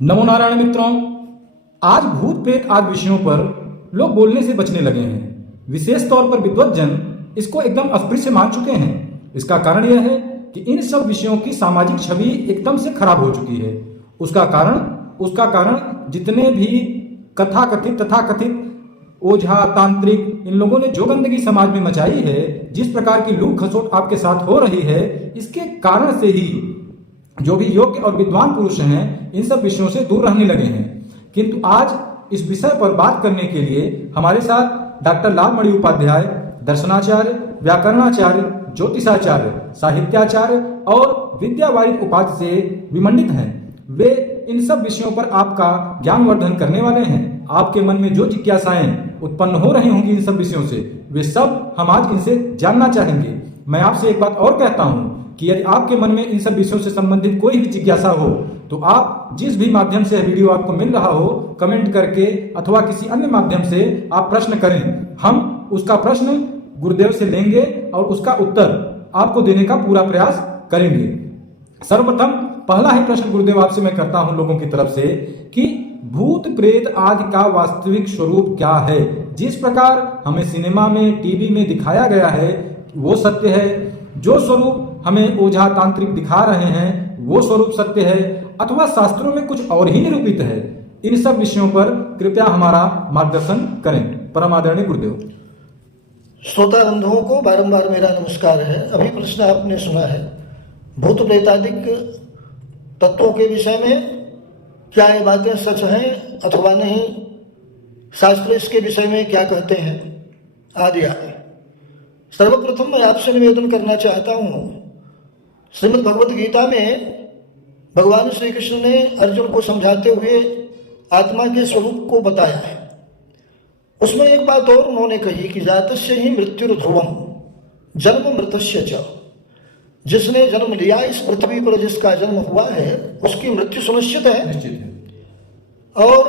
नमो नारायण मित्रों, आज भूत प्रेत आदि विषयों पर लोग बोलने से बचने लगे हैं। विशेष तौर पर विद्वत जन इसको एकदम अस्पृश्य मान चुके हैं। इसका कारण यह है कि इन सब विषयों की सामाजिक छवि एकदम से खराब हो चुकी है। उसका कारण जितने भी तथाकथित ओझा तांत्रिक इन लोगों ने जो गंदगी समाज में मचाई है, जिस प्रकार की लूट खसोट आपके साथ हो रही है, इसके कारण से ही जो भी योग्य और विद्वान पुरुष हैं इन सब विषयों से दूर रहने लगे हैं। किंतु आज इस विषय पर बात करने के लिए हमारे साथ डॉक्टर लालमणि उपाध्याय दर्शनाचार्य, व्याकरणाचार्य, ज्योतिषाचार्य, साहित्याचार्य और विद्यावारिक उपाधि से विमंडित हैं। वे इन सब विषयों पर आपका ज्ञानवर्धन करने वाले हैं। आपके मन में जो जिज्ञासाएं उत्पन्न हो रही होंगी इन सब विषयों से, वे सब हम आज इनसे जानना चाहेंगे। मैं आपसे एक बात और कहता हूं कि यदि आपके मन में इन सब विषयों से संबंधित कोई भी जिज्ञासा हो तो आप जिस भी माध्यम से वीडियो आपको मिल रहा हो, कमेंट करके अथवा किसी अन्य माध्यम से आप प्रश्न करें। हम उसका प्रश्न गुरुदेव से लेंगे और उसका उत्तर आपको देने का पूरा प्रयास करेंगे। सर्वप्रथम पहला ही प्रश्न गुरुदेव आपसे मैं करता हूं लोगों की तरफ से कि भूत प्रेत आदि का वास्तविक स्वरूप क्या है। जिस प्रकार हमें सिनेमा में, टीवी में दिखाया गया है वो सत्य है, जो स्वरूप हमें ओझा तांत्रिक दिखा रहे हैं वो स्वरूप सत्य है, अथवा शास्त्रों में कुछ और ही निरूपित है। इन सब विषयों पर कृपया हमारा मार्गदर्शन करें। परम आदरणीय गुरुदेव। श्रोता बंधुओं को बारंबार मेरा नमस्कार है। अभी प्रश्न आपने सुना है भूत प्रेतादिक तत्वों के विषय में, क्या ये बातें सच हैं अथवा नहीं, शास्त्र इसके विषय में क्या कहते हैं, आदि आदि। सर्वप्रथम मैं आपसे निवेदन करना चाहता हूँ, श्रीमद् भगवत गीता में भगवान श्री कृष्ण ने अर्जुन को समझाते हुए आत्मा के स्वरूप को बताया है। उसमें एक बात और उन्होंने कही कि जातस्य ही मृत्युर्ध्रुवम जन्म मृतस्य च। जिसने जन्म लिया इस पृथ्वी पर, जिसका जन्म हुआ है, उसकी मृत्यु सुनिश्चित है, और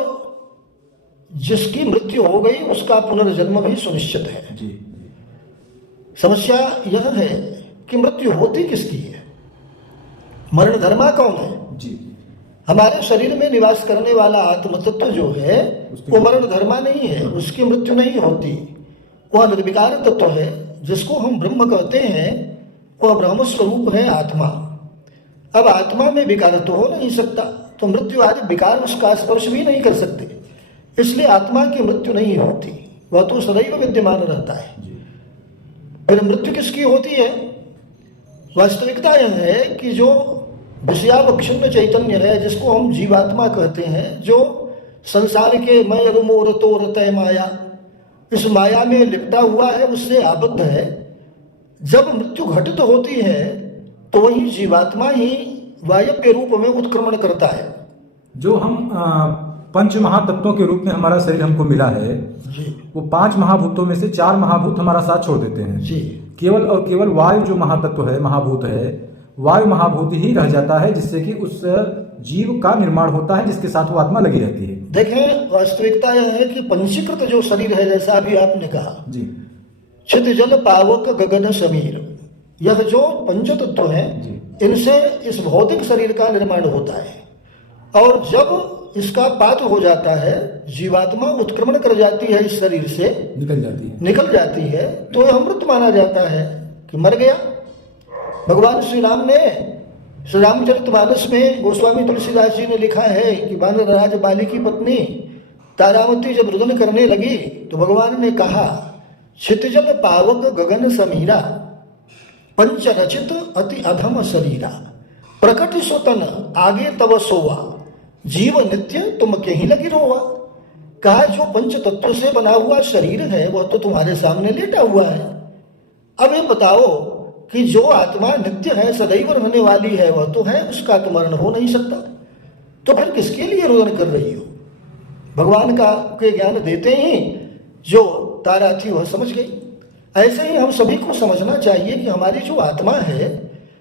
जिसकी मृत्यु हो गई उसका पुनर्जन्म भी सुनिश्चित है। समस्या यह है कि मृत्यु होती किसकी है, मरण धर्मा कौन है जी? हमारे शरीर में निवास करने वाला आत्म तत्व जो है वो मरण धर्मा नहीं है, उसकी मृत्यु नहीं होती। वह निर्विकार तत्व है, जिसको हम ब्रह्म कहते हैं। वह ब्रह्म स्वरूप है आत्मा। अब आत्मा में विकार तो हो नहीं सकता, तो मृत्यु आदि विकार उसका स्पर्श भी नहीं कर सकते, इसलिए आत्मा की मृत्यु नहीं होती, वह तो सदैव विद्यमान रहता है। फिर मृत्यु किसकी होती है? वास्तविकता यह है कि जो विषयावक्षुण्ण चैतन्य है, जिसको हम जीवात्मा कहते हैं, जो संसार के मैं रुमो रतो रतय माया, इस माया में लिपटा हुआ है, उससे आबद्ध है, जब मृत्यु घटित होती है तो वही जीवात्मा ही वायव्य रूप में उत्क्रमण करता है। जो हम पंच महातत्वों के रूप में हमारा शरीर हमको मिला है जी, वो 5 महाभूतों में से 4 महाभूत हमारा साथ छोड़ देते हैं जी। केवल और केवल वायु जो महातत्व है, महाभूत है, वायु महाभूत ही रह जाता है, जिससे कि उस जीव का निर्माण होता है, जिसके साथ वो आत्मा लगी रहती है। देखें, वास्तविकता यह है कि पंचीकृत जो शरीर है, जैसा अभी आपने कहा जी, छित जल पावक गगन समीर, यह जो पंच तत्व है इनसे इस भौतिक शरीर का निर्माण होता है, और जब इसका पात हो जाता है, जीवात्मा उत्क्रमण कर जाती है, इस शरीर से निकल जाती है, तो यह अमृत माना जाता है कि मर गया। भगवान श्री राम ने श्री रामचरितमानस में गोस्वामी तुलसीदास जी ने लिखा है कि वानर राज बाली की पत्नी तारावती जब रुदन करने लगी तो भगवान ने कहा, क्षितिजल पावक गगन समीरा, पंच रचित अति अधम शरीरा, प्रकट सुतन आगे तव सोवा, जीव नित्य तुम के ही लगी रोवा। कहा, जो पंच तत्व से बना हुआ शरीर है वह तो तुम्हारे सामने लेटा हुआ है। अब ये बताओ कि जो आत्मा नित्य है, सदैव रहने वाली है, वह तो है, उसका तो मरण हो नहीं सकता, तो फिर किसके लिए रोदन कर रही हो? भगवान का के ज्ञान देते ही जो तारा थी वह समझ गई। ऐसे ही हम सभी को समझना चाहिए कि हमारी जो आत्मा है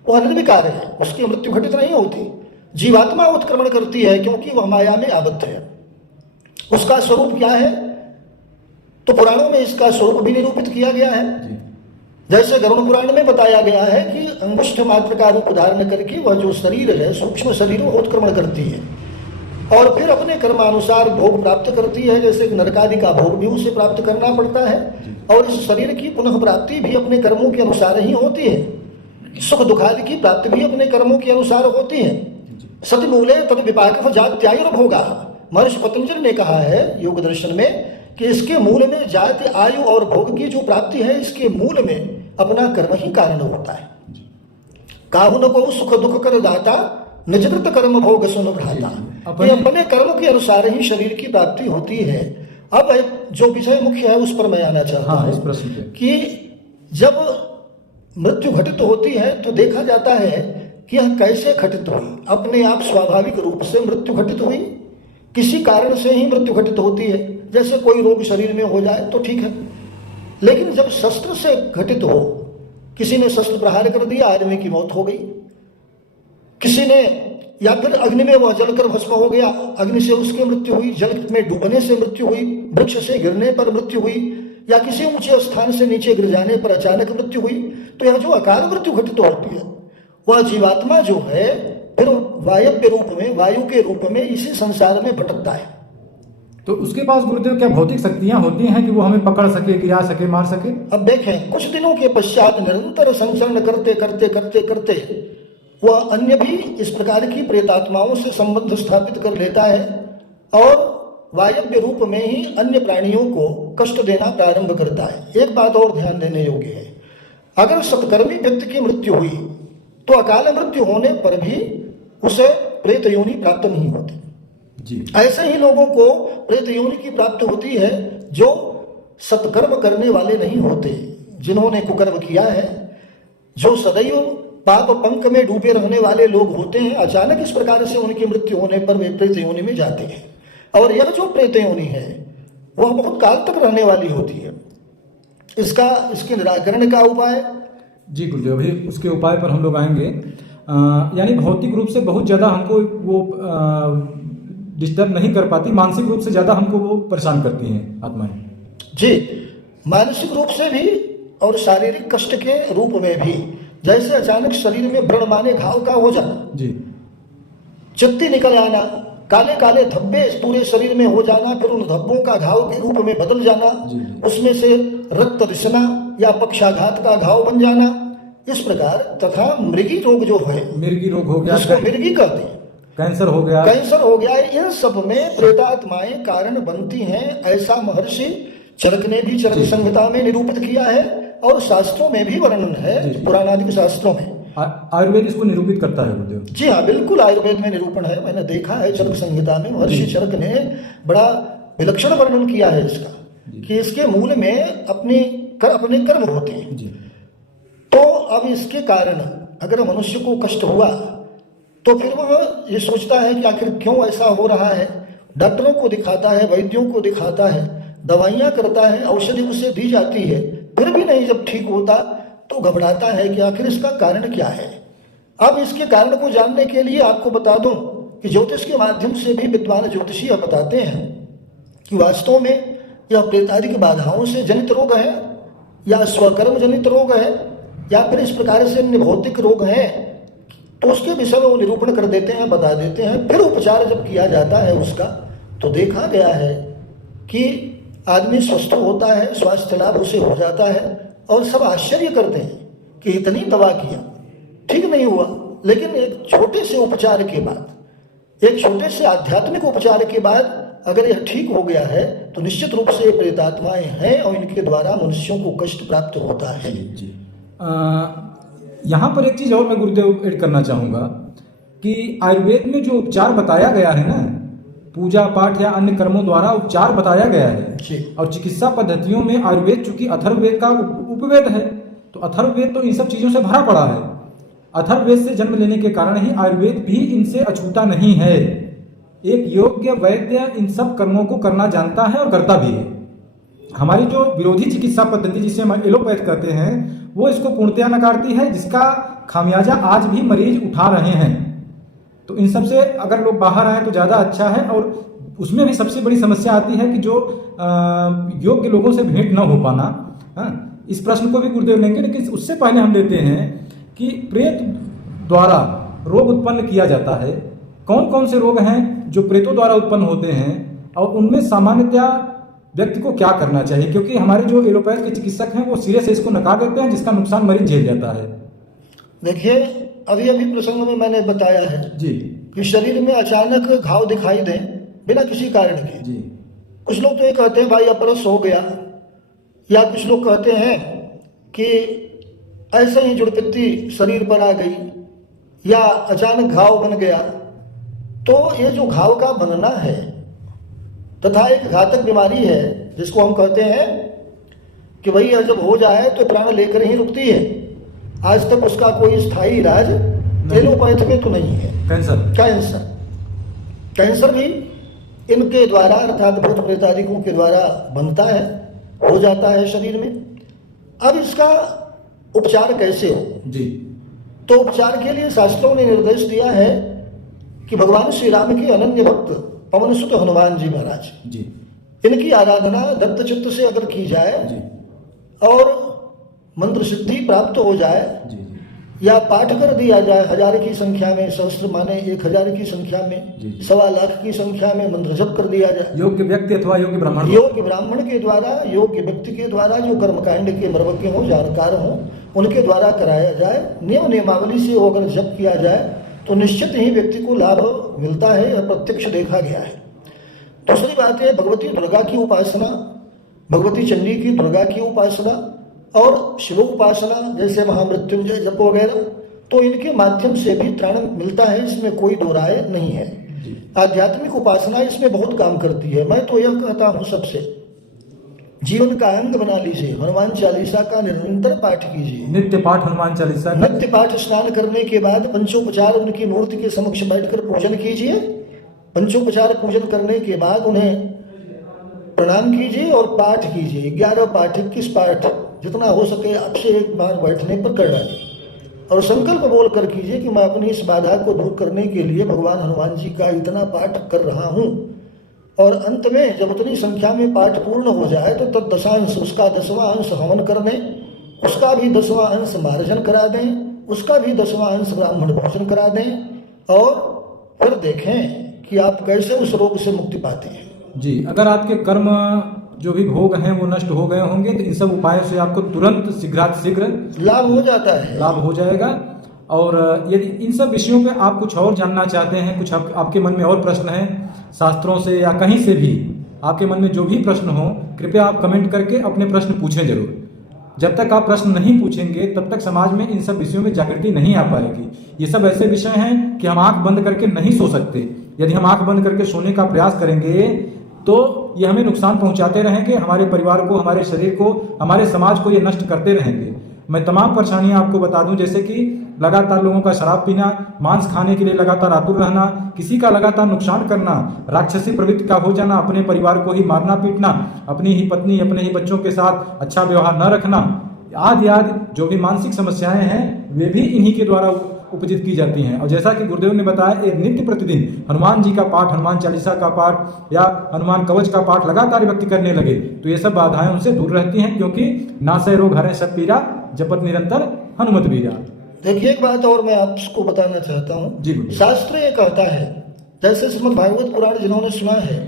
वह निर्विकार है, उसकी मृत्यु घटित नहीं होती। जीवात्मा उत्क्रमण करती है क्योंकि वह माया में आबद्ध है। उसका स्वरूप क्या है? तो पुराणों में इसका स्वरूप भी निरूपित किया गया है। जैसे गरुड़ पुराण में बताया गया है कि अंगुष्ठ मात्र का रूप धारण करके वह जो शरीर है, सूक्ष्म शरीर, वो उत्क्रमण करती है। और फिर अपने कर्मानुसार भोग प्राप्त करती है। जैसे नरकादि का भोग भी उसे प्राप्त करना पड़ता है, और इस शरीर की पुनः प्राप्ति भी अपने कर्मों के अनुसार ही होती है। सुख दुखादि की प्राप्ति भी अपने कर्मों के अनुसार होती है। सतिमूले तद विपाक जात्यायुर्भोगा, महर्षि पतंजलि ने कहा है योग दर्शन में कि इसके मूल में जाति, आयु और भोग की जो प्राप्ति है, इसके मूल में अपना कर्म ही कारण होता है। काहुन को सुख दुख कर दाता, निजकृत कर्म भोग सुन भ्राता। अपने कर्म के अनुसार ही शरीर की प्राप्ति होती है। अब जो विषय मुख्य है उस पर मैं आना चाहता हूं, इस प्रश्न पे कि जब मृत्यु घटित होती है तो देखा जाता है कि यह कैसे घटित हुई। अपने आप स्वाभाविक रूप से मृत्यु घटित हुई, किसी कारण से ही मृत्यु घटित होती है। जैसे कोई रोग शरीर में हो जाए तो ठीक है, लेकिन जब शस्त्र से घटित हो, किसी ने शस्त्र प्रहार कर दिया, आदमी की मौत हो गई। किसी ने, या फिर अग्नि में वह जलकर भस्म हो गया, अग्नि से उसकी मृत्यु हुई, जल में डूबने से मृत्यु हुई, वृक्ष से गिरने पर मृत्यु हुई, या किसी ऊंचे स्थान से नीचे गिर जाने पर अचानक मृत्यु हुई। तो यह जो अकाल मृत्यु घटित होती है, वह जीवात्मा जो है फिर वायव्य रूप में, वायु के रूप में इसी संसार में भटकता है। तो उसके पास गुरुदेव क्या भौतिक शक्तियां होती हैं कि वो हमें पकड़ सके, गिरा सके, मार सके? अब देखें, कुछ दिनों के पश्चात निरंतर संचरण करते करते करते करते वह अन्य भी इस प्रकार की प्रेतात्माओं से संबंध स्थापित कर लेता है, और वायव्य रूप में ही अन्य प्राणियों को कष्ट देना प्रारंभ करता है। एक बात और ध्यान देने योग्य है, अगर सत्कर्मी व्यक्ति की मृत्यु हुई तो अकाल मृत्यु होने पर भी उसे प्रेत योनि प्राप्त नहीं होती जी। ऐसे ही लोगों को प्रेत योनि की प्राप्ति होती है जो सत्कर्म करने वाले नहीं होते, जिन्होंने कुकर्म किया है, जो सदैव पाप पंख में डूबे रहने वाले लोग होते हैं। अचानक इस प्रकार से उनकी मृत्यु होने पर वे प्रेत योनि में जाते हैं, और यह जो प्रेत योनि है वह बहुत काल तक रहने वाली होती है। इसके निराकरण का उपाय? जी गुरुदेव, अभी उसके उपाय पर हम लोग आएंगे। यानी भौतिक रूप से बहुत ज़्यादा हमको वो डिस्टर्ब नहीं कर पाती, मानसिक रूप से ज़्यादा हमको वो परेशान करती हैं आत्माएं। जी, मानसिक रूप से भी और शारीरिक कष्ट के रूप में भी। जैसे अचानक शरीर में व्रण माने घाव का हो जाना जी, चित्ती निकल आना, काले काले धब्बे पूरे शरीर में हो जाना, फिर उन धब्बों का घाव के रूप में बदल जाना, उसमें से रक्त रिसना या पक्षाघात का घाव बन जाना, इस प्रकार। तथा मृगी रोग जो है, मिर्गी रोग हो गया, जिसको मिर्गी कहते हैं, कैंसर हो गया, इन सब में प्रेतात्माएं कारण बनती हैं। ऐसा महर्षि चरक ने भी चरक संहिता में निरूपित किया है, और शास्त्रों में भी वर्णन है, पुराणादि शास्त्रों में। आयुर्वेद इसको निरूपित करता है गुरुदेव? जी हाँ, बिल्कुल आयुर्वेद में निरूपण है, मैंने देखा है चरक संहिता में। महर्षि चरक ने बड़ा विलक्षण वर्णन किया है इसका, कि इसके मूल में अपने कर्म होते हैं। तो अब इसके कारण अगर मनुष्य को कष्ट हुआ तो फिर वह ये सोचता है कि आखिर क्यों ऐसा हो रहा है। डॉक्टरों को दिखाता है, वैद्यों को दिखाता है, दवाइयाँ करता है, औषधि उसे दी जाती है, फिर भी नहीं जब ठीक होता तो घबराता है कि आखिर इसका कारण क्या है। अब इसके कारण को जानने के लिए आपको बता दूं कि ज्योतिष के माध्यम से भी विद्वान ज्योतिषी बताते हैं कि वास्तव में यह प्रेतादिक बाधाओं से जनित रोग है, या स्वकर्म जनित रोग है, या फिर इस प्रकार से अन्य भौतिक रोग हैं। तो उसके विषय में वो निरूपण कर देते हैं, बता देते हैं। फिर उपचार जब किया जाता है उसका, तो देखा गया है कि आदमी स्वस्थ होता है, स्वास्थ्य लाभ उसे हो जाता है, और सब आश्चर्य करते हैं कि इतनी दवा किया ठीक नहीं हुआ। लेकिन एक छोटे से उपचार के बाद, एक छोटे से आध्यात्मिक उपचार के बाद अगर यह ठीक हो गया है तो निश्चित रूप से ये प्रेतात्माएं हैं, और इनके द्वारा मनुष्यों को कष्ट प्राप्त होता है। यहाँ पर एक चीज और मैं गुरुदेव ऐड करना चाहूंगा कि आयुर्वेद में जो उपचार बताया गया है ना, पूजा पाठ या अन्य कर्मों द्वारा उपचार बताया गया है, और चिकित्सा पद्धतियों में आयुर्वेद चूंकि अथर्ववेद का उपवेद है, तो अथर्ववेद तो इन सब चीजों से भरा पड़ा है। अथर्ववेद से जन्म लेने के कारण ही आयुर्वेद भी इनसे अछूता नहीं है। एक योग्य वैद्य इन सब कर्मों को करना जानता है और करता भी है। हमारी जो विरोधी चिकित्सा पद्धति जिसे हम एलोपैथ कहते हैं, वो इसको पूर्णतया नकारती है, जिसका खामियाजा आज भी मरीज उठा रहे हैं। तो इन सब से अगर लोग बाहर आए तो ज़्यादा अच्छा है। और उसमें भी सबसे बड़ी समस्या आती है कि जो योग्य लोगों से भेंट न हो पाना। इस प्रश्न को भी गुरुदेव लेंगे, लेकिन उससे पहले हम लेते हैं कि प्रेत द्वारा रोग उत्पन्न किया जाता है, कौन कौन से रोग हैं जो प्रेतों द्वारा उत्पन्न होते हैं और उनमें सामान्यतया व्यक्ति को क्या करना चाहिए, क्योंकि हमारे जो एलोपैथ के चिकित्सक हैं वो सिरे से इसको नकार देते हैं, जिसका नुकसान मरीज झेल जाता है। देखिए, अभी अभी प्रसंग में मैंने बताया है जी कि शरीर में अचानक घाव दिखाई दे बिना किसी कारण के। जी कुछ लोग तो ये कहते हैं भाई अपरस हो गया, या कुछ लोग कहते हैं कि ऐसे ही जुड़पत्ती शरीर पर आ गई, या अचानक घाव बन गया। तो ये जो घाव का बनना है तथा एक घातक बीमारी है जिसको हम कहते हैं कि भाई यह जब हो जाए तो प्राण लेकर ही रुकती है। आज तक उसका कोई स्थायी इलाज एलोपैथ में तो नहीं है। कैंसर भी इनके द्वारा अर्थात भूत प्रेतादिकों के द्वारा बनता है, हो जाता है शरीर में। अब इसका उपचार कैसे हो? जी तो उपचार के लिए शास्त्रों ने निर्देश दिया है कि भगवान श्री राम के अनन्य भक्त पवन सुत हनुमान जी महाराज, जी इनकी आराधना दत्त चित्त से अगर की जाए जी और मंत्र सिद्धि प्राप्त हो जाए, जी या पाठ कर दिया जाए 1000 की संख्या में, सहस्त्र माने 1000 की संख्या में, जी। 1.25 लाख की संख्या में मंत्र जप कर दिया जाए। योग्य व्यक्ति अथवा योग्य ब्राह्मण, योग्य ब्राह्मण के द्वारा, योग्य व्यक्ति के द्वारा, जो कर्मकांड के मर्मज्ञ हो, जानकार हो, उनके द्वारा कराया जाए। नियम नियमावली से वो अगर जप किया जाए तो निश्चित ही व्यक्ति को लाभ मिलता है, और प्रत्यक्ष देखा गया है। दूसरी बात है भगवती दुर्गा की उपासना, भगवती चंडी की दुर्गा की उपासना और शिव उपासना, जैसे महामृत्युंजय जप वगैरह, तो इनके माध्यम से भी त्राण मिलता है, इसमें कोई दो राय नहीं है। आध्यात्मिक उपासना इसमें बहुत काम करती है। मैं तो यह कहता हूँ सबसे, जीवन का अंग बना लीजिए, हनुमान चालीसा का निरंतर पाठ कीजिए। नित्य पाठ हनुमान चालीसा, नित्य पाठ, स्नान करने के बाद पंचोपचार उनकी मूर्ति के समक्ष बैठकर पूजन कीजिए। पंचोपचार पूजन करने के बाद उन्हें प्रणाम कीजिए और पाठ कीजिए। 11 पाठ, 21 पाठ, जितना हो सके आपसे एक बार बैठने पर कर डालिए, और संकल्प बोल कर कीजिए कि मैं अपनी इस बाधा को दूर करने के लिए भगवान हनुमान जी का इतना पाठ कर रहा हूँ। और अंत में जब उतनी संख्या में पाठ पूर्ण हो जाए तो तब दशांश, उसका 10वां अंश हवन कर दें, उसका भी 10वां अंश मार्जन करा दें, उसका भी 10वां अंश ब्राह्मण भोजन करा दें, और फिर देखें कि आप कैसे उस रोग से मुक्ति पाते हैं। जी, अगर आपके कर्म जो भी भोग हैं वो नष्ट हो गए होंगे तो इन सब उपायों से आपको तुरंत शीघ्र लाभ हो जाता है, लाभ हो जाएगा। और यदि इन सब विषयों पे आप कुछ और जानना चाहते हैं, कुछ आपके मन में और प्रश्न हैं शास्त्रों से या कहीं से भी, आपके मन में जो भी प्रश्न हो, कृपया आप कमेंट करके अपने प्रश्न पूछें जरूर। जब तक आप प्रश्न नहीं पूछेंगे तब तक समाज में इन सब विषयों में जागृति नहीं आ पाएगी। ये सब ऐसे विषय हैं कि हम आंख बंद करके नहीं सो सकते। यदि हम आंख बंद करके सोने का प्रयास करेंगे तो ये हमें नुकसान पहुंचाते रहेंगे, हमारे परिवार को, हमारे शरीर को, हमारे समाज को ये नष्ट करते रहेंगे। मैं तमाम परेशानियां आपको बता दूं, जैसे कि लगातार लोगों का शराब पीना, मांस खाने के लिए लगातार आतुर रहना, किसी का लगातार नुकसान करना, राक्षसी प्रवृत्ति का हो जाना, अपने परिवार को ही मारना पीटना, अपनी ही पत्नी, अपने ही बच्चों के साथ अच्छा व्यवहार न रखना, आदि आदि जो भी मानसिक समस्याएं हैं वे भी इन्हीं के द्वारा उपजित की जाती हैं। और जैसा कि गुरुदेव ने बताया, एक नित्य प्रतिदिन हनुमान जी का पाठ, हनुमान चालीसा का पाठ या हनुमान कवच का पाठ लगातार व्यक्ति करने लगे तो ये सब बाधाएं उनसे दूर रहती हैं, क्योंकि नासै रोग हरै सब पीरा, जपत निरंतर हनुमत बीरा। देखिए, एक बात और मैं आपको बताना चाहता हूँ। शास्त्र ये कहता है, जैसे श्रीमद् भागवत पुराण जिन्होंने सुना है,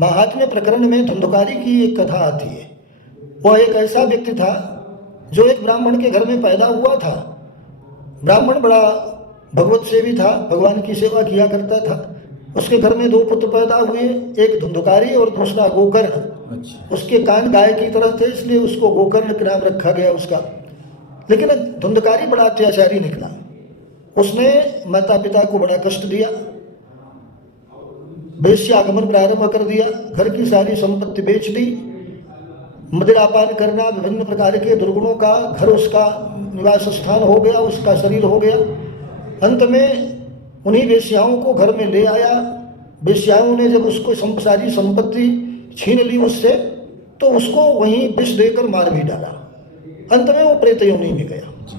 महात्म्य प्रकरण में धुंधुकारी की एक कथा आती है। वह एक ऐसा व्यक्ति था जो एक ब्राह्मण के घर में पैदा हुआ था। ब्राह्मण बड़ा भगवत सेवी था, भगवान की सेवा किया करता था। उसके घर में 2 पुत्र पैदा हुए, एक धुंधुकारी और दूसरा गोकर्ण। उसके कान गाय की तरह थे, इसलिए उसको गोकर्ण का नाम रखा गया उसका। लेकिन धुंधुकारी बड़ा अत्याचारी निकला। उसने माता पिता को बड़ा कष्ट दिया, वेश्यागमन प्रारंभ कर दिया, घर की सारी संपत्ति बेच दी, मदिरापान करना, विभिन्न प्रकार के दुर्गुणों का घर उसका निवास स्थान हो गया, उसका शरीर हो गया। अंत में उन्हीं वेश्याओं को घर में ले आया। वेश्याओं ने जब उसको सारी संपत्ति छीन ली उससे, तो उसको वहीं विष देकर मार भी डाला। अंत में वो प्रेत योनि में गया।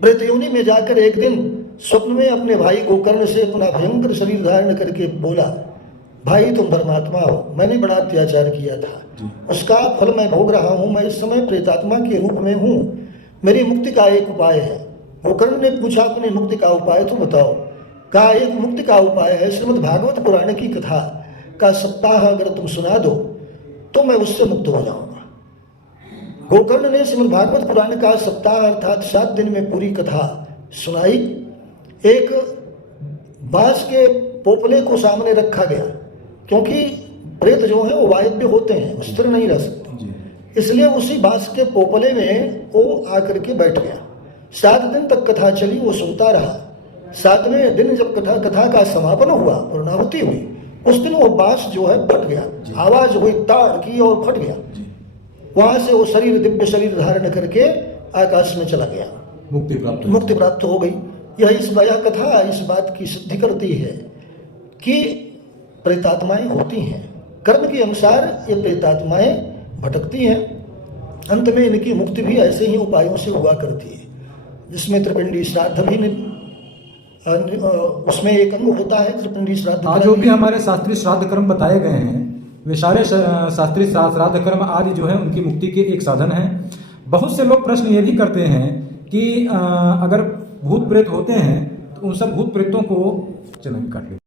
प्रेत योनि में जाकर एक दिन स्वप्न में अपने भाई गोकर्ण से अपना भयंकर शरीर धारण करके बोला, भाई तुम परमात्मा हो, मैंने बड़ा अत्याचार किया था, उसका फल मैं भोग रहा हूँ, मैं इस समय प्रेतात्मा के रूप में हूँ, मेरी मुक्ति का एक उपाय है। गोकर्ण ने पूछा, अपनी मुक्ति का उपाय तो बताओ। का एक मुक्ति का उपाय है, श्रीमद् भागवत पुराण की कथा का सप्ताह अगर तुम सुना दो तो मैं उससे मुक्त हो जाऊंगा। गोकर्ण ने श्रीमद् भागवत पुराण का सप्ताह अर्थात 7 दिन में पूरी कथा सुनाई। एक बांस के पोपले को सामने रखा गया, क्योंकि प्रेत जो है वो वायव्य होते हैं, स्थिर नहीं रह सकते, इसलिए उसी बांस के पोपले में वो आकर के बैठ गया। 7 दिन तक कथा चली, वो सुनता रहा। 7वें दिन जब कथा का समापन हुआ, पूर्णाहुति हुई, उस दिन वो बांस जो है फट गया, आवाज हुई ताड़ की और फट गया। वहां से वो शरीर, दिव्य शरीर धारण करके आकाश में चला गया, मुक्ति प्राप्त हो गई। यह कथा इस बात की सिद्धि करती है कि प्रेतात्माएं होती हैं, कर्म के अनुसार ये प्रेतात्माएं भटकती हैं, अंत में इनकी मुक्ति भी ऐसे ही उपायों से हुआ करती है, जिसमें त्रिपिंडी श्राद्ध भी उसमें एक अंग होता है त्रिपिंडी श्राद्ध। आज जो भी हमारे शास्त्रीय श्राद्ध कर्म बताए गए हैं, वे सारे शास्त्रीय श्राद्ध कर्म आदि जो है उनकी मुक्ति के एक साधन है। बहुत से लोग प्रश्न ये भी करते हैं कि अगर भूत प्रेत होते हैं तो उन सब भूत प्रेतों को चलन काट